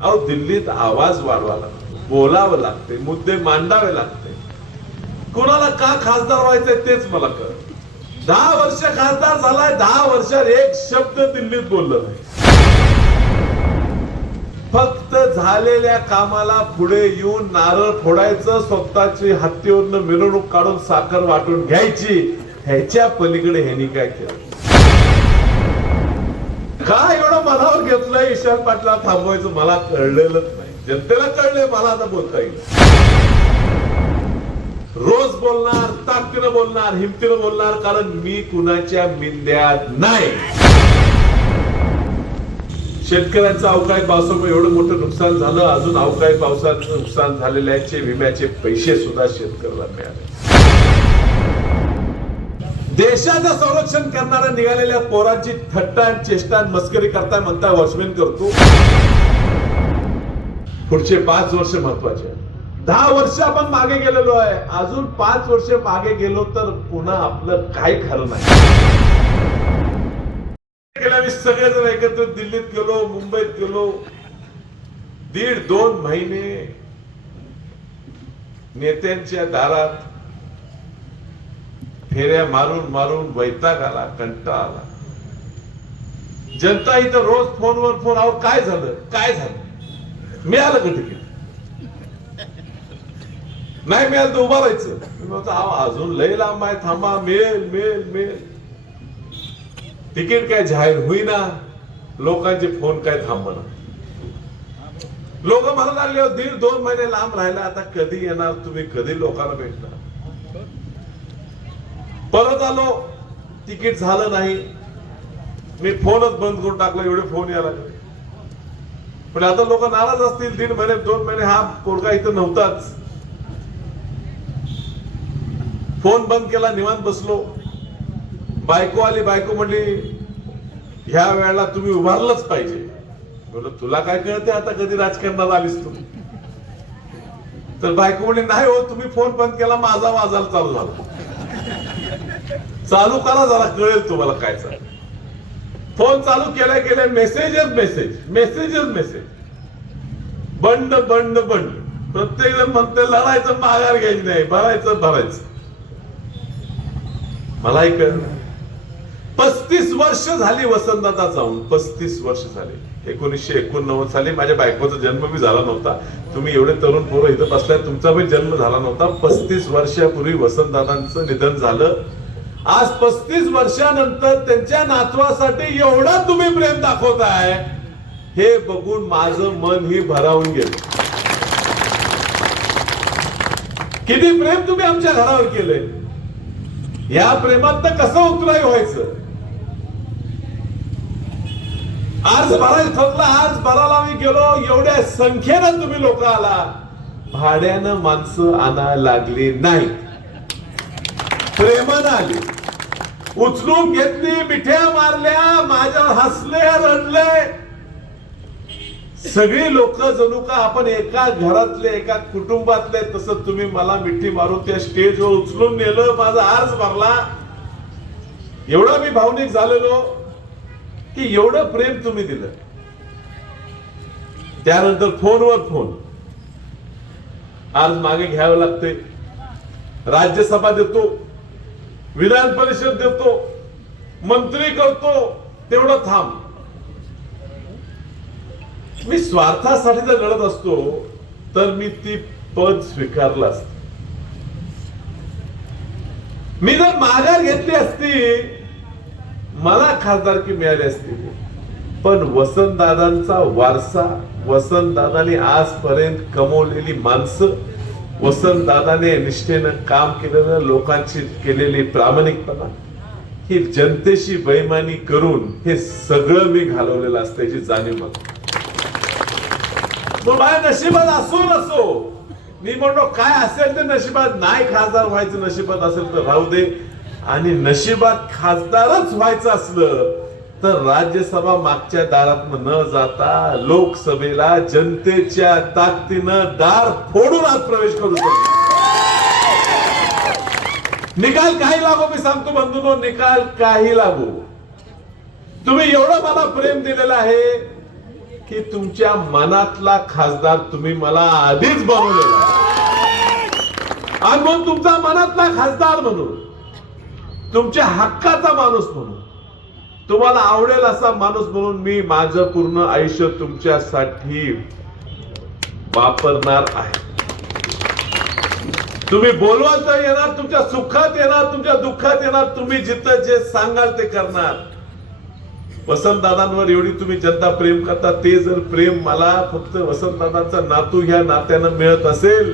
अहो दिल्लीत आवाज वाढवा लागतो बोलावं लागते मुद्दे मांडावे लागते. कोणाला का खासदार व्हायचंय तेच मला कळ दहा वर्ष खासदार झालाय दहा वर्षात एक शब्द दिल्लीत बोललं नाही. फक्त झालेल्या कामाला पुढे येऊन नारळ फोडायचं स्वतःची हत्तीवरनं मिरवणूक काढून साखर वाटून घ्यायची ह्याच्या पलीकडे ह्यांनी काय केलं? का एवढं मनावर घेतलं ईशान पाटला थांबवायचं मला कळलेलंच नाही. जनतेला कळलंय मला आता बोलता येईल. रोज बोलणार ताकदीनं बोलणार हिमतीनं बोलणार कारण मी कुणाच्या मिंद्यात नाही. शेतकऱ्यांचं अवकाळी पावसामुळे एवढं मोठं नुकसान झालं. अजून अवकाळी पावसाचं नुकसान झालेल्याचे विम्याचे पैसे सुद्धा शेतकऱ्याला मिळाले. देशाचं संरक्षण करणाऱ्या निघालेल्या पोरांची थट्टा चेष्टा मस्करी करताय म्हणताय वॉचमॅन करतो. पुढचे पाच वर्ष महत्त्वाचे दहा वर्ष आपण मागे गेलेलो आहे. अजून पाच वर्ष मागे गेलो तर पुन्हा आपलं काय खरं नाही. गेल्या वेळेस सगळेजण एकत्र दिल्लीत गेलो मुंबईत गेलो. दीड दोन महिने नेत्यांच्या दारात फेऱ्या मारून मारून वैताग आला कंटाळा आला. जनता इथं रोज फोनवर फोन आहो काय झालं? काय झालं? मिळालं का तिकीट? नाही मिळालं तर उभा राहायचं. अहो, अजून लय लांब आहे थांबा मिळेल मिळेल मिळेल. तिकीट काय जाहीर होईना. लोकांचे फोन काय थांबणार लोक म्हणत लागले हो, दीड दोन महिने लांब राहिला आता कधी येणार? तुम्ही कधी लोकांना भेटणार? परत आलो तिकीट झालं नाही. मी फोनच बंद करून टाकला एवढे फोन यायला पण आता लोक नाराज असतील दीड महिने दोन महिने हा पोरगा इथं नव्हताच. फोन बंद केला निवांत बसलो. बायको आली बायको म्हणली ह्या वेळेला तुम्ही उभारलंच पाहिजे. बोल तुला काय कळते आता कधी राजकारणात आलीस तू? तर बायको म्हणली नाही हो तुम्ही फोन बंद केला माझा वाजायला चालू झाला. चालू करा जरा कळेल तुम्हाला काय चालू फोन चालू केल्या केल्या मेसेजच मेसेज मेसेजच मेसेज बंड बंड बंड. प्रत्येक जण म्हणते लढायचं माघार घ्यायची नाही भरायचं भरायचं. मलाही कळलं पस्तीस वर्ष झाली वसंतदादा जाऊन पस्तीस वर्ष झाली. एकोणीसशे एकोणनव्वद साली माझ्या बायकोचा जन्म बी झाला नव्हता. तुम्ही एवढे तरुण पोरं इथं बसल्या तुमचा बी जन्म झाला नव्हता. पस्तीस वर्षापूर्वी वसंतदादांचं निधन झालं. आज पस्तीस वर्षानंतर त्यांच्या नातवासाठी एवढा तुम्ही प्रेम दाखवताय हे बघून माझं मन ही भरावून गेलं. किती प्रेम तुम्ही आमच्या घरावर केलंय? या प्रेमात तर कसं उतराय व्हायचं? आज भरायला ठरलं आज भरायला मी गेलो एवढ्या संख्येनं तुम्ही लोक आला भाड्यानं माणसं आणायला लागली नाही प्रेमानं आली उचलून घेतली मिठ्या मारल्या माझ्या हसले रडले. सगळी लोक जणू का आपण एका घरातले एका कुटुंबातले तसं तुम्ही मला मिठी मारून त्या स्टेजवर उचलून नेलं माझा आर्ज भरला. एवढा मी भावनिक झालेलो की एवढं प्रेम तुम्ही दिलं. त्यानंतर फोनवर फोन. आज मागे घ्यावं लागते राज्यसभा देतो. विधान परिषद देतो मंत्री करतो तेवढं थांब. मी स्वार्थासाठी जर लढत असतो तर मी ती पद स्वीकारलं असत. मी जर माघार घेतली असती मला खासदारकी मिळाली असती. पण वसंतदादांचा वारसा वसंतदादांनी आजपर्यंत कमवलेली माणसं वसंत दादाने निष्ठेनं काम केलेलं लोकांची केलेली प्रामाणिकपणा ही जनतेशी बैमानी करून हे सगळं मी घालवलेलं असतं याची जाणीव मला. मग माझ्या नशिबात असो नसो मी म्हणतो काय असेल ते नशिबात नाही खासदार व्हायचं नशिबात असेल तर राहू दे. आणि नशिबात खासदारच व्हायचं असलं तर राज्यसभा मागच्या दारात न जाता लोकसभेला जनतेच्या ताकदीनं दार फोडून आज प्रवेश करू शकतो. निकाल काही लागो मी सांगतो बंधूनो निकाल काही लागो. तुम्ही एवढं मला प्रेम दिलेलं आहे की तुमच्या मनातला खासदार तुम्ही मला आधीच बनवलेला आणि मग तुमचा मनातला खासदार म्हणून तुमच्या हक्काचा माणूस म्हणून तुम्हाला आवडेल असा माणूस म्हणून मी माझं पूर्ण आयुष्य तुमच्यासाठी वापरणार आहे. तुम्ही बोलवाल येणार तुमच्या सुखात येणार तुमच्या दुःखात येणार तुम्ही जिथं जे सांगाल ते करणार. वसंत दादांवर एवढी तुम्ही जनता प्रेम करता ते जर प्रेम मला फक्त वसंत दादांचा नातू ह्या नात्यानं मिळत असेल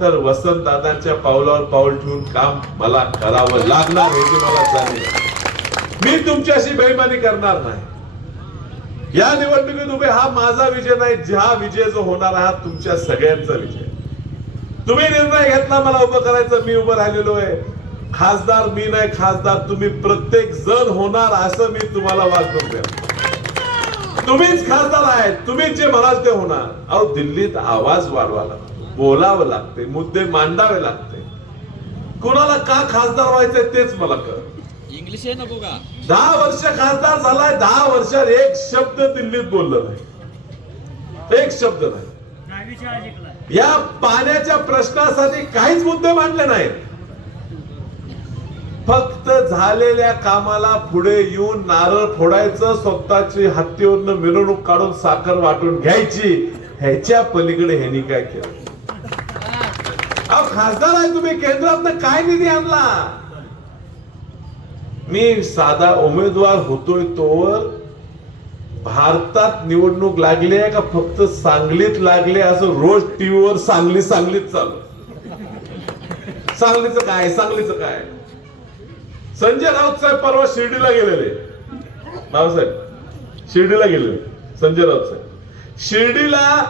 तर वसंत दादांच्या पावलावर पाऊल ठेवून काम मला करावं लागणार हे तुम्हाला जाणीव मी तुमच्याशी बेईमानी करणार नाही. या निवडणुकीत उभे हा माझा विजय नाही हा विजय जो होणार हा तुमच्या सगळ्यांचा विजय. तुम्ही निर्णय घेतला मला उभं करायचं मी उभं राहिलेलो आहे. खासदार मी नाही खासदार तुम्ही प्रत्येक जण होणार असं मी तुम्हाला वागणूक देणार. तुम्हीच खासदार आहेत तुम्हीच जे म्हणाल ते होणार. अहो दिल्लीत आवाज वाढवा लागतो बोलावं लागते मुद्दे मांडावे लागते. कोणाला का खासदार व्हायचंय तेच मला कळ इंग्लिश आहे ना बघा. दहा वर्ष खासदार झालाय दहा वर्षात एक शब्द दिल्लीत बोललं नाही. एक शब्द नाही. या पाण्याच्या प्रश्नासाठी काहीच मुद्दे मांडले नाहीत. फक्त झालेल्या कामाला पुढे येऊन नारळ फोडायचं स्वतःची हत्तीवरनं मिरवणूक काढून साखर वाटून घ्यायची ह्याच्या पलीकडे ह्यांनी काय केलं? अहो खासदार आहे तुम्ही केंद्रात काय निधी आणला? मी साधा उमेदवार होतोय तोवर भारतात निवडणूक लागली आहे का फक्त सांगलीत लागले असं रोज टीव्हीवर सांगली सांगलीत चालू. सांगलीचं काय सांगलीचं काय? संजय राऊत साहेब परवा शिर्डीला गेलेले. बाबासाहेब शिर्डीला गेलेले संजय राऊत साहेब. शिर्डीला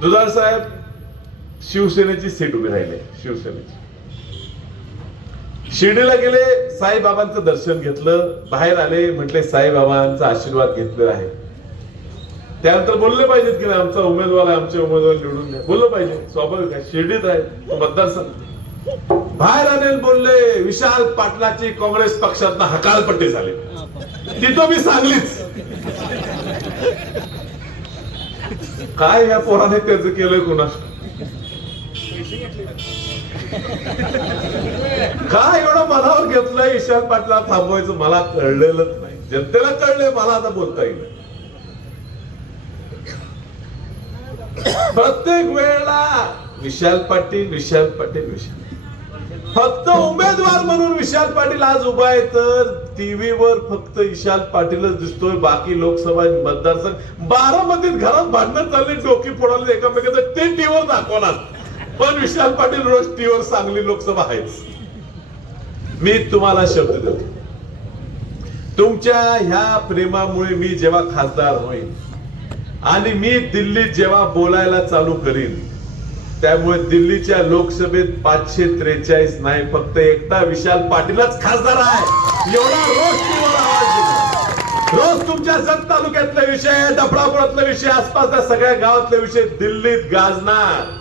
दुधाळ साहेब शिवसेनेची सीट उभी राहिली शिवसेनेची. शिर्डीला गेले साईबाबांचं दर्शन घेतलं बाहेर आले म्हटले साईबाबांचा आशीर्वाद घेतलेला आहे. त्यानंतर बोलले पाहिजेत की नाही आमचा उमेदवार आहे आमचे उमेदवार निवडून द्या. बोललं पाहिजे स्वाभाविक आहे शिर्डीत आहे मतदारसंघ. बाहेर आले बोलले विशाल पाटलाची काँग्रेस पक्षात हकालपट्टी झाले. तिथं मी सांगलीच. काय या पोराने त्याचं केलंय कुणास? काय एवढं मनावर घेतलंय ईशान पाटला थांबवायचं मला कळलेलंच नाही. जनतेला कळलंय मला आता बोलता येईल. प्रत्येक वेळेला विशाल पाटील विशाल पाटील विशाल. फक्त उमेदवार म्हणून विशाल पाटील आज उभा आहे तर टीव्हीवर फक्त विशाल पाटीलच दिसतोय. बाकी लोकसभा मतदारसंघ बारामतीत घरात भांडण चालली डोकी फोडाली एकामेकाचं ते टीव्हीवर दाखवणार. पण विशाल पाटील रोज टीव्हीवर सांगली लोकसभा आहेच. मी तुम्हाला शब्द देतो. तुमच्या ह्या प्रेमामुळे मी जेव्हा खासदार होईन आणि मी दिल्लीत जेव्हा बोलायला चालू करीन त्यामुळे दिल्लीच्या लोकसभेत पाचशे त्रेचाळीस नाही फक्त एकटा विशाल पाटीलच खासदार आहे. एवढा रोज तुम्हाला आवाज रोज तुमच्या जत तालुक्यातला विषय डफळापुरातले विषय आसपासच्या सगळ्या गावातले विषय दिल्लीत गाजणार.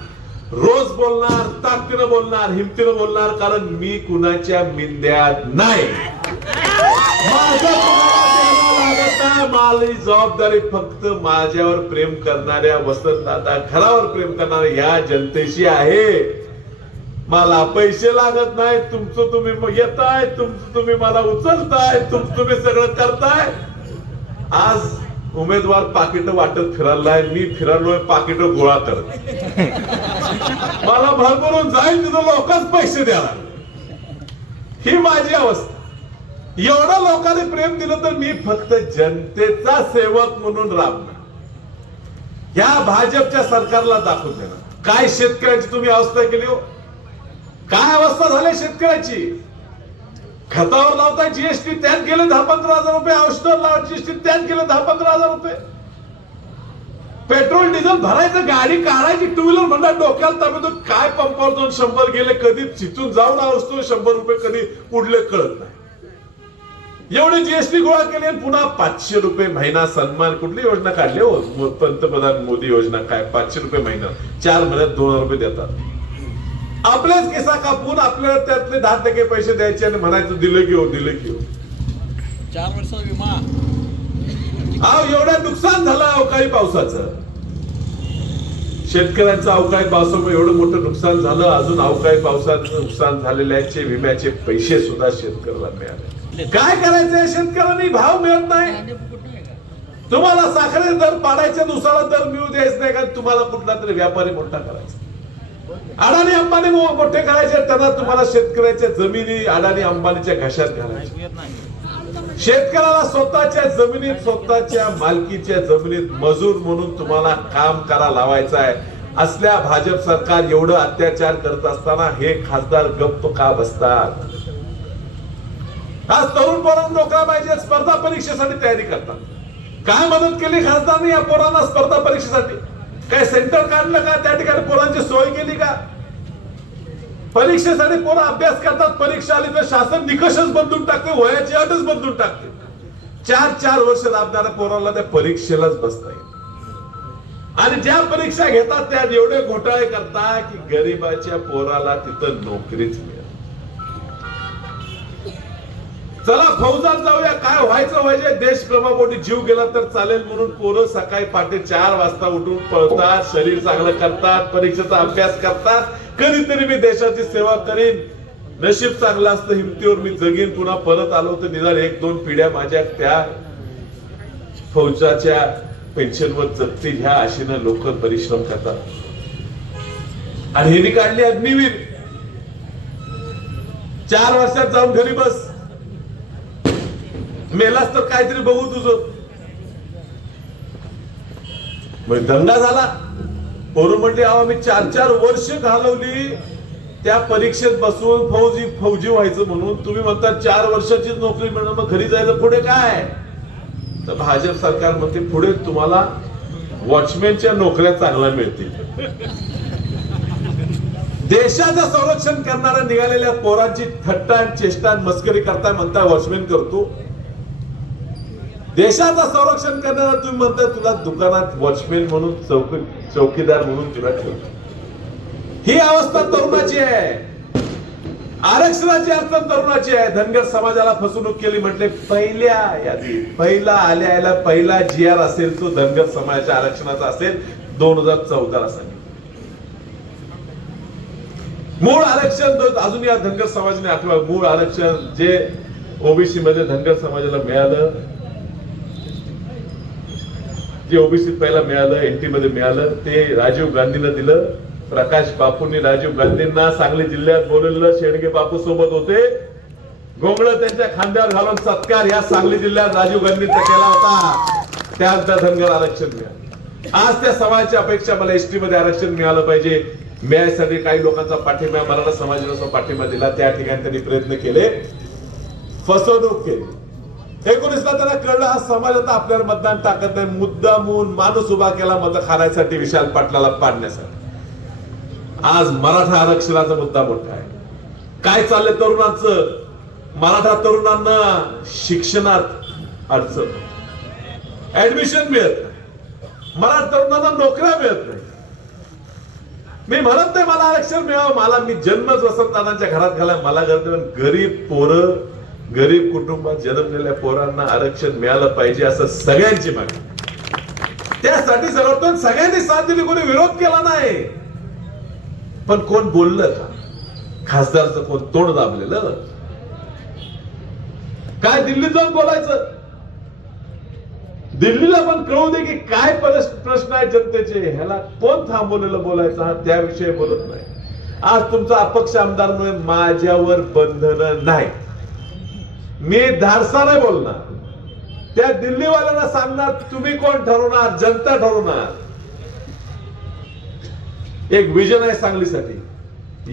रोज बोलणार ताकदीनं बोलणार हिमतीनं बोलणार कारण मी कुणाच्या मिंद्यात नाही. माझी जबाबदारी फक्त माझ्यावर प्रेम करणाऱ्या वसंतदादा घरावर प्रेम करणाऱ्या या जनतेशी आहे. मला पैसे लागत नाही तुमचं तुम्ही मग येताय तुमचं तुम्ही मला उचलताय तुमचं तुम्ही सगळं करताय. आज उमेदवार पाकिट वाटत फिरायलाय मी फिरालोय पाकिट गोळा करत. मला भरभरून जाईल तिथं लोकच पैसे देणार ही माझी अवस्था. एवढं लोकांनी प्रेम दिलं तर मी फक्त जनतेचा सेवक म्हणून राबणार. या भाजपच्या सरकारला दाखवून देणार. काय शेतकऱ्याची तुम्ही अवस्था केली हो? काय अवस्था झाली शेतकऱ्याची? खतावर लावताय जीएसटी त्यात गेले दहा पंधरा हजार रुपये. औषधावर लावा जीएसटी त्यात गेले दहा पंधरा हजार रुपये. पेट्रोल डिझेल भरायचं गाडी काढायची टू व्हीलर म्हणणार डोक्याला ताब्यात काय पंपावर जाऊन शंभर गेले कधी तिथून जाऊन असतो शंभर रुपये कधी उडले कळत नाही. एवढे जीएसटी गोळा केले पुन्हा पाचशे रुपये महिना सन्मान कुठली योजना काढली? हो पंतप्रधान मोदी योजना काय? पाचशे रुपये महिना. चार महिन्यात दोन हजार रुपये देतात. आपल्याच केसा कापून आपल्याला त्यातले दहा टक्के पैसे द्यायचे आणि म्हणायचं दिलं की हो दिलं की हो. चार वर्षाचा विमा. अहो एवढं नुकसान झालं अवकाळी पावसाचं. शेतकऱ्यांचं अवकाळी पावसामुळे एवढं मोठं नुकसान झालं अजून अवकाळी पावसाचं नुकसान झालेल्याचे विम्याचे पैसे सुद्धा शेतकऱ्याला मिळाले. काय करायचं या शेतकऱ्यांनी भाव मिळत नाही. तुम्हाला साखरे दर पाडायच्या दुसरा दर मिळू द्यायच नाही का तुम्हाला कुठला तरी व्यापारी मोठा करायचा. अडाणी अंबानी मोठे करायचे त्यांना तुम्हाला शेतकऱ्याच्या जमिनी अडाणी अंबानीच्या घशात घालायच्या शेतकऱ्याला स्वतःच्या जमिनीत स्वतःच्या मालकीच्या जमिनीत मजूर म्हणून तुम्हाला काम करा लावायचं आहे. असल्या भाजप सरकार एवढं अत्याचार करत असताना हे खासदार गप्प का बसतात? आज तरुण पोरांना नोकऱ्या पाहिजे स्पर्धा परीक्षेसाठी तयारी करतात. काय मदत केली खासदारांनी या पोरांना स्पर्धा परीक्षेसाठी? काय सेंटर काढलं का? त्या ठिकाणी पोरांची सोय केली का? परीक्षेसाठी पोरं अभ्यास करतात परीक्षा आली तर शासन निकषच बदलून टाकते वयाची अटच बदलून टाकते. चार चार वर्ष लाभणाऱ्या पोराला त्या परीक्षेलाच बसता येईल आणि ज्या परीक्षा घेतात त्यात एवढे घोटाळे करता की गरीबाच्या पोराला तिथं नोकरीच मिळते चला फौजात जाऊया. काय व्हायचं व्हायचे देश प्रेमापोटी जीव गेला तर चालेल म्हणून पोरं सकाळी पहाटे चार वाजता उठून पळतात शरीर चांगलं करतात परीक्षेचा अभ्यास करतात. कधीतरी मी देशाची सेवा करीन. नशीब चांगलं असतं हिमतीवर मी जगीन. पुन्हा परत आलो तर निदान एक दोन पिढ्या माझ्या त्या फौजाच्या पेन्शनवर जगतील ह्या आशेनं लोक परिश्रम करतात. आणि हे काढली अग्निवीर. चार वर्षात जाऊन घरी बस. मेलास तर काहीतरी बघू तुझं. म्हणजे दंगा झाला. पोरं म्हणले अहो मी चार चार वर्ष घालवली. त्या परीक्षेत बसून फौजी फौजी व्हायचं म्हणून तुम्ही म्हणता चार वर्षाचीच नोकरी मिळणं मग घरी जायचं पुढे काय? तर भाजप सरकार म्हणते पुढे तुम्हाला वॉचमॅनच्या नोकऱ्या चांगल्या मिळतील. देशाचं संरक्षण करणाऱ्या निघालेल्या पोरांची थट्टा आणि चेष्टा मस्करी करताय म्हणताय वॉचमॅन करतो. देशाचं संरक्षण करणारा तुम्ही म्हणताय तुला दुकानात वॉचमॅन म्हणून चौकी चौकीदार म्हणून तुला ठेवतो. ही अवस्था तरुणाची आहे. आरक्षणाची अवस्था तरुणाची आहे. धनगर समाजाला फसवणूक केली म्हटले पहिल्या यादी पहिला आल्या आल्या पहिला जी आर असेल तो धनगर समाजाच्या आरक्षणाचा असेल दोन हजार चौदाला सांगितलं. मूळ आरक्षण अजून या धनगर समाजाने आठवा मूळ आरक्षण जे ओबीसी मध्ये धनगर समाजाला मिळालं जे ओबीसी पहिला मिळालं एनटी मध्ये मिळालं ते राजीव गांधींना दिलं. प्रकाश बापूंनी राजीव गांधींना सांगली जिल्ह्यात बोलवलेलं शेडगे बापू सोबत होते. गोंगळ त्यांच्या खांद्यावर घालून सत्कार या सांगली जिल्ह्यात राजीव गांधींचा केला होता. त्यात त्या धनगर आरक्षण मिळालं. आज त्या समाजाची अपेक्षा मला एसटी मध्ये आरक्षण मिळालं पाहिजे. मिळायसाठी काही लोकांचा पाठिंबा मराठा समाजाला पाठिंबा दिला त्या ठिकाणी त्यांनी प्रयत्न केले. फसवणूक केली. एकोणीसला त्यांना कळलं हा समाज आता आपल्याला मतदान टाकत नाही. मुद्दा म्हणून माणूस उभा केला मत खाण्यासाठी विशाल पाटलाला पाडण्यासाठी. आज मराठा आरक्षणाचा मुद्दा मोठा आहे. काय चाललंय तरुणांचं? मराठा तरुणांना शिक्षणात अडचण. ऍडमिशन मिळत नाही. मराठा तरुणांना नोकऱ्या मिळत नाही. मी म्हणत नाही मला आरक्षण मिळावं. मला मी जन्मच वसंतदादांच्या घरात घाला मला गरज पण गरीब पोरं गरीब कुटुंबात जन्मलेल्या पोरांना आरक्षण मिळालं पाहिजे असं सगळ्यांची मागणी. त्यासाठी सर्वप्रथम सगळ्यांनी साथ दिली कोणी विरोध केला नाही. पण कोण बोललं का? खासदारचं कोण तोंड दाबलेलं? काय दिल्लीत जाऊन बोलायचं? दिल्लीला पण कळू दे की काय प्रश्न आहे जनतेचे. ह्याला कोण थांबवलेलं बोलायचं हा त्याविषयी बोलत नाही. आज तुमचा अपक्ष आमदारमुळे माझ्यावर बंधन नाही मी धारसा नाही बोलणार. त्या दिल्लीवाल्यांना सांगणार तुम्ही कोण ठरवणार? जनता ठरवणार. एक विजन आहे सांगलीसाठी.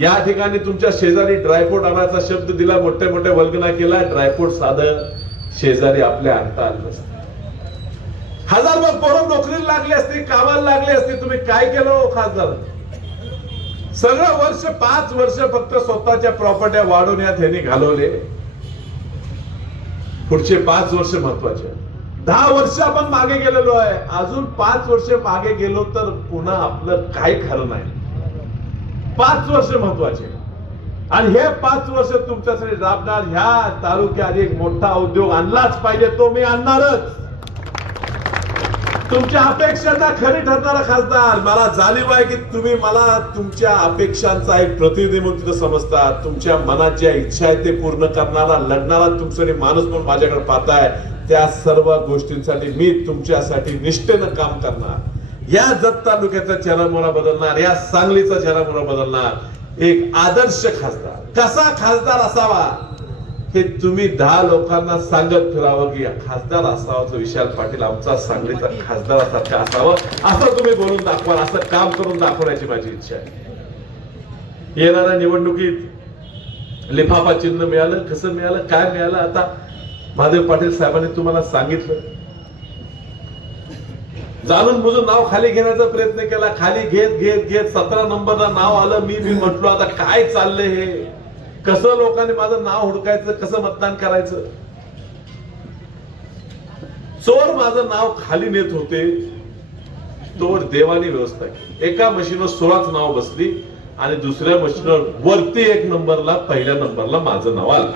या ठिकाणी तुमच्या शेजारी ड्रायफ्रूट आणायचा शब्द दिला मोठ्या मोठ्या वल्गना केला ड्रायफ्रूट साधं शेजारी आपल्या आणता आलं नसतं हजार मग पोरं नोकरीला लागली असती कामाला लागली असती तुम्ही काय केलं हो खासदार? सगळं वर्ष पाच वर्ष फक्त स्वतःच्या प्रॉपर्ट्या वाढवण्यात ह्यांनी घालवले. पुढचे पाच वर्ष महत्त्वाचे दहा वर्ष आपण मागे गेलेलो आहे. अजून पाच वर्ष मागे गेलो तर पुन्हा आपलं काय खरं नाही. पाच वर्ष महत्त्वाचे आणि हे पाच वर्ष तुमच्यासाठी राबणार ह्या तालुक्यात एक मोठा उद्योग आणलाच पाहिजे तो मी आणणारच. तुमच्या अपेक्षांचा खरी ठरणारा खासदार. मला जाणीव आहे की तुम्ही मला तुमच्या अपेक्षांचा एक प्रतिनिधी म्हणून तिथं समजता. तुमच्या मनात ज्या इच्छा आहे ते पूर्ण करणारा लढणारा तुमचं माणूस म्हणून माझ्याकडे पाहताय त्या सर्व गोष्टींसाठी मी तुमच्यासाठी निष्ठेनं काम करणार. या जत तालुक्याचा चेहरामोहरा बदलणार या सांगलीचा चेहरामोहरा बदलणार. एक आदर्श खासदार. कसा खासदार असावा? हे तुम्ही दहा लोकांना सांगत फिरावं की खासदार असावं जो विशाल पाटील आमचा सांगलीचा खासदारासारखा असावं. असं तुम्ही बोलून दाखवा असं काम करून दाखवण्याची माझी इच्छा आहे. येणाऱ्या निवडणुकीत लिफाफा चिन्ह मिळालं कसं मिळालं काय मिळालं आता महादेव पाटील साहेबांनी तुम्हाला सांगितलं. जाणून बुजून नाव खाली घेण्याचा प्रयत्न केला खाली घेत घेत घेत सतरा नंबरला नाव आलं मी मी म्हटलो आता काय चाललंय हे? कसं लोकांनी माझं नाव हुडकायचं कसं मतदान करायचं? चोर माझं नाव खाली नेत होते तोवर देवानी व्यवस्था केली. एका मशीनवर सोळाच नाव बसली आणि दुसऱ्या मशीनवर वरती एक नंबरला पहिल्या नंबरला माझं नाव आलं.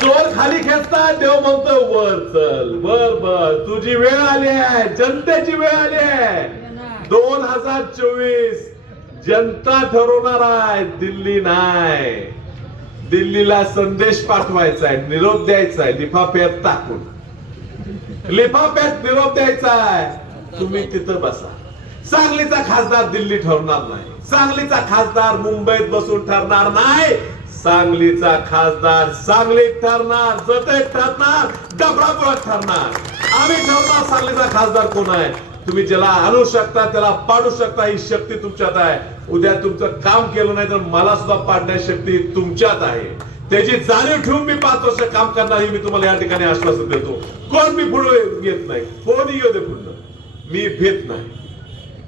चोर खाली खेचता देव म्हणतो वर चल बर बर तुझी वेळ आली आहे जनतेची वेळ आली आहे. दोन हजार चोवीस जनता ठरवणार आहे दिल्ली नाही. दिल्लीला संदेश पाठवायचा आहे निरोप द्यायचा आहे लिफाफ्यात टाकून. लिफाफ्यात निरोप द्यायचा आहे. तुम्ही तिथं बसा. सांगलीचा खासदार दिल्ली ठरणार नाही. सांगलीचा खासदार मुंबईत बसून ठरणार नाही. सांगलीचा खासदार सांगलीत ठरणार जतेत ठरणार डबरापुरात ठरणार. आम्ही ठरणार सांगलीचा खासदार कोण आहे? तुम्ही ज्याला आणू शकता त्याला पाडू शकता ही शक्ती तुमच्यात आहे. उद्या तुमचं काम केलं नाही तर मला सुद्धा पाडण्याची शक्ती तुमच्यात आहे. त्याची जाणीव ठेवून मी पाच वर्ष काम करणार मी तुम्हाला या ठिकाणी आश्वासन देतो. कोण मी पुढे येत नाही कोणी येऊ दे पुढलं मी भेट नाही.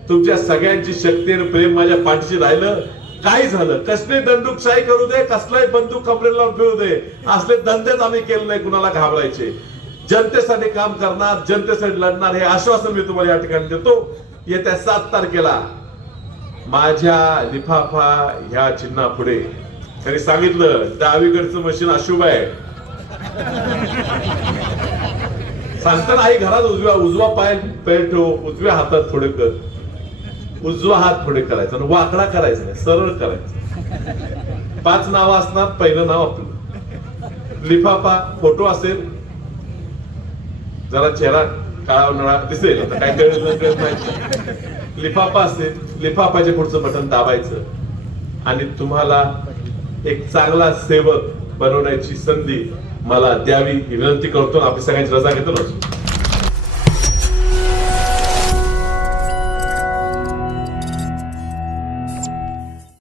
तुमच्या सगळ्यांची शक्ती आणि प्रेम माझ्या पाठीशी राहिलं. काय झालं? कसले दंडुकशाही करू दे कसलाही बंदूक कपडे लावून फिरू दे. असले धंदेच आम्ही केले नाही कुणाला घाबरायचे. जनतेसाठी काम करणार जनतेसाठी लढणार हे आश्वासन मी तुम्हाला या ठिकाणी देतो. येत्या सात तारखेला माझ्या लिफाफा ह्या चिन्हा पुढे त्यांनी सांगितलं डावीकडचं मशीन अशुभ आहे. सांगताना आई घरात उजव्या उजवा पाय पेर ठेव उजव्या हातात थोडे कर. उजवा हात पुढे करायचा आणि वाकडा करायचा नाही सरळ करायचं. पाच नावं असणार पहिलं नाव आपलं. लिफाफा फोटो असेल जरा चेहरा काळा नळा दिसेल. आता काय कळेल कळत नाही. लिफाफा असेल लिफाफाच्या पुढचं बटन दाबायचं. आणि तुम्हाला एक चांगला सेवक बनवण्याची संधी मला द्यावी. ही विनंती करतो. आपली सगळ्यांची रजा घेतो ना.